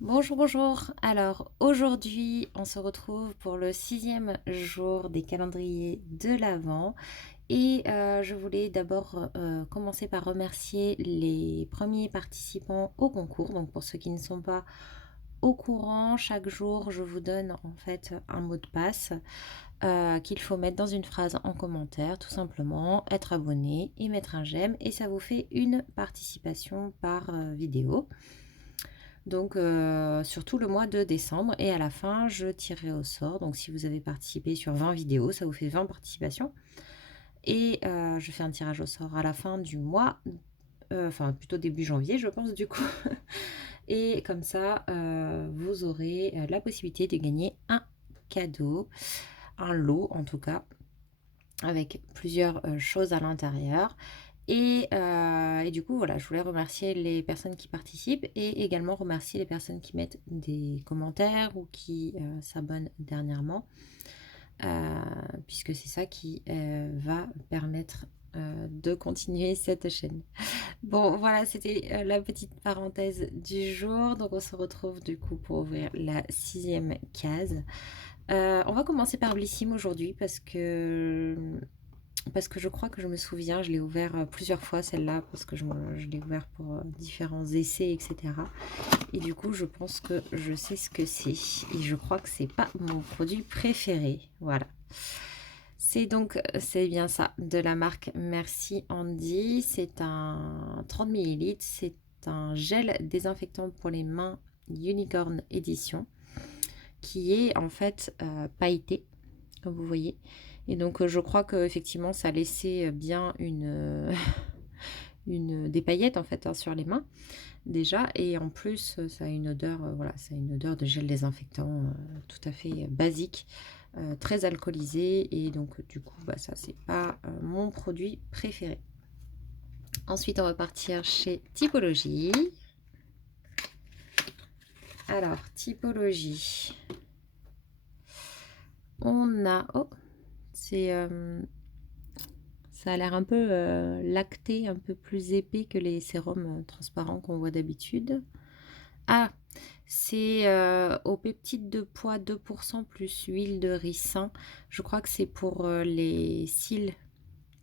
Bonjour, bonjour. Alors aujourd'hui, on se retrouve pour le sixième jour des calendriers de l'Avent et je voulais d'abord commencer par remercier les premiers participants au concours. Donc pour ceux qui ne sont pas au courant, chaque jour, je vous donne en fait un mot de passe qu'il faut mettre dans une phrase en commentaire, tout simplement, être abonné et mettre un j'aime et ça vous fait une participation par vidéo. Donc, surtout le mois de décembre et à la fin, je tirerai au sort. Donc, si vous avez participé sur 20 vidéos, ça vous fait 20 participations et je fais un tirage au sort à la fin du mois, enfin plutôt début janvier, je pense du coup et comme ça, vous aurez, la possibilité de gagner un cadeau, un lot en tout cas, avec plusieurs, choses à l'intérieur et du coup, voilà, je voulais remercier les personnes qui participent et également remercier les personnes qui mettent des commentaires ou qui, s'abonnent dernièrement, heu, puisque c'est ça qui, va permettre, de continuer cette chaîne. Bon, voilà, c'était, la petite parenthèse du jour. Donc on se retrouve du coup pour ouvrir la sixième case. On va commencer par Blissim aujourd'hui parce que je crois que je me souviens, je l'ai ouvert, plusieurs fois celle-là parce que je l'ai ouvert pour, différents essais et cetera et du coup, je pense que je sais ce que c'est et je crois que c'est pas mon produit préféré, voilà. C'est bien ça, de la marque Merci Handy. C'est un 30 millilitres. C'est un gel désinfectant pour les mains Unicorn Edition qui est en fait, pailleté, comme vous voyez et donc je crois qu'effectivement ça laissait, bien des paillettes en fait, hein, sur les mains déjà et en plus, ça a une odeur, voilà, ça a une odeur de gel désinfectant, tout à fait basique, très alcoolisé et donc du coup, bah, ça c'est pas, mon produit préféré. Ensuite, on va partir chez Typologie. Alors Typologie, on a oh, c'est, ça a l'air un peu, lacté, un peu plus épais que les sérums, transparents qu'on voit d'habitude. Ah! C'est, aux peptides de pois 2 plus huile de ricin. Je crois que c'est pour, les cils,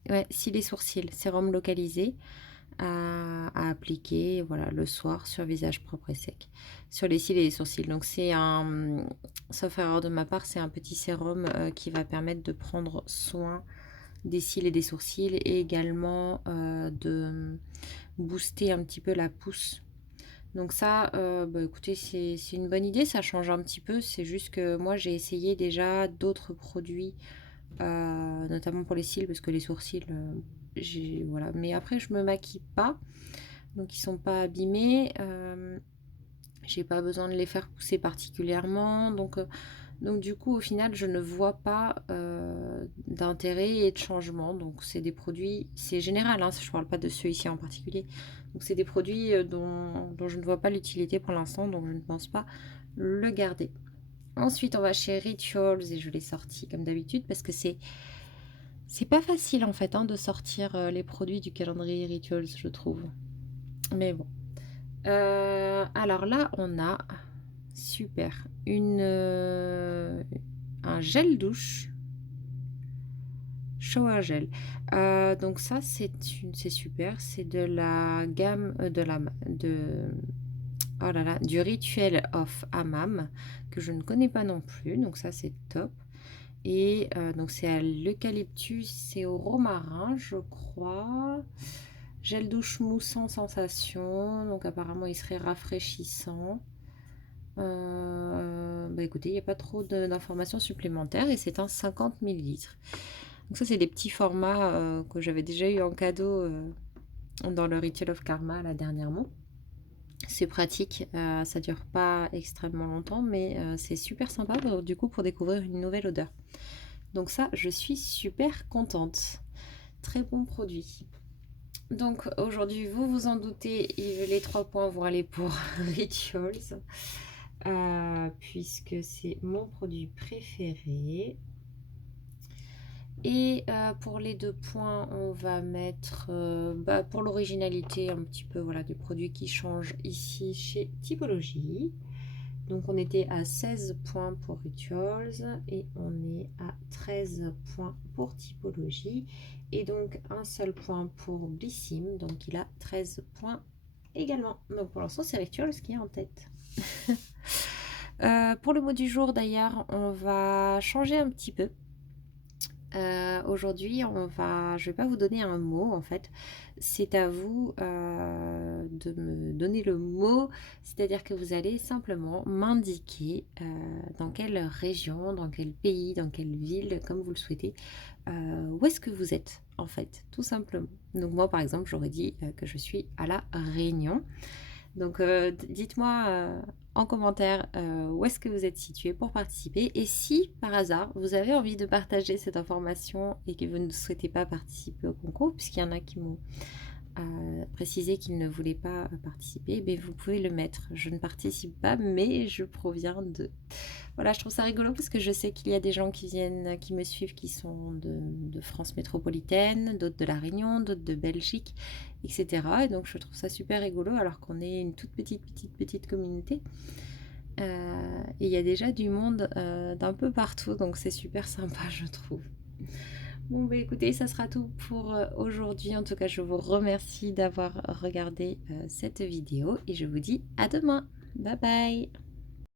ouais, cils et sourcils, sérum localisé à appliquer, voilà, le soir sur visage propre et sec, sur les cils et les sourcils. Donc c'est un, sauf erreur de ma part, c'est un petit sérum, qui va permettre de prendre soin des cils et des sourcils et également, de, booster un petit peu la pousse. Donc ça, bah, écoutez, c'est une bonne idée, ça change un petit peu. C'est juste que moi, j'ai essayé déjà d'autres produits, notamment pour les cils, parce que les sourcils, j'ai voilà. Mais après, je me maquille pas, donc ils sont pas abîmés. J'ai pas besoin de les faire pousser particulièrement, donc du coup, au final, je ne vois pas, d'intérêt et de changement. Donc c'est des produits c'est général, hein, je parle pas de ceux-ci en particulier. Donc c'est des produits, dont je ne vois pas l'utilité pour l'instant, donc je ne pense pas le garder. Ensuite, on va chez Rituals et je l'ai sorti comme d'habitude parce que c'est pas facile en fait, hein, de sortir, les produits du calendrier Rituals, je trouve. Mais bon. Alors là, on a super, un gel douche, shower gel. Donc ça, c'est super. C'est de la gamme, oh là là, du Rituel of Hammam que je ne connais pas non plus. Donc ça, c'est top. Et donc c'est à l'eucalyptus et au romarin, je crois. Gel douche moussant sensation. Donc apparemment, il serait rafraîchissant. Bah écoutez, il n'y a pas trop d'informations supplémentaires et c'est un 50 millilitres. Donc ça, c'est des petits formats que j'avais déjà eu en cadeau dans le Ritual of Karma là dernièrement. C'est pratique, ça dure pas extrêmement longtemps, mais c'est super sympa du coup pour découvrir une nouvelle odeur. Donc ça, je suis super contente. Très bon produit. Donc aujourd'hui, vous vous en doutez, les 3 points vont aller pour Rituals, puisque c'est mon produit préféré. Et pour les 2 points, on va mettre, bah, pour l'originalité un petit peu, voilà, des produits qui changent ici chez Typologie. Donc on était à 16 points pour Rituals et on est à 13 points pour Typologie. Et donc un seul point pour Blissim, donc il a 13 points également. Donc pour l'instant c'est Rituals qui est en tête. Pour le mot du jour d'ailleurs, on va changer un petit peu. Aujourd'hui, je vais pas vous donner un mot en fait. C'est à vous de me donner le mot, c'est-à-dire que vous allez simplement m'indiquer dans quelle région, dans quel pays, dans quelle ville, comme vous le souhaitez, où est-ce que vous êtes en fait, tout simplement. Donc moi par exemple, j'aurais dit que je suis à La Réunion. Donc dites-moi en commentaire où est-ce que vous êtes situé pour participer. Et si par hasard vous avez envie de partager cette information et que vous ne souhaitez pas participer au concours, puisqu'il y en a qui m'ont précisé qu'ils ne voulaient pas participer, eh vous pouvez le mettre. Je ne participe pas, mais je proviens de... Voilà, je trouve ça rigolo parce que je sais qu'il y a des gens qui viennent, qui me suivent, qui sont de France métropolitaine, d'autres de La Réunion, d'autres de Belgique, etc. Et donc je trouve ça super rigolo alors qu'on est une toute petite communauté. Et il y a déjà du monde d'un peu partout, donc c'est super sympa, je trouve. Bon, bah écoutez, ça sera tout pour aujourd'hui. En tout cas, je vous remercie d'avoir regardé cette vidéo et je vous dis à demain. Bye bye!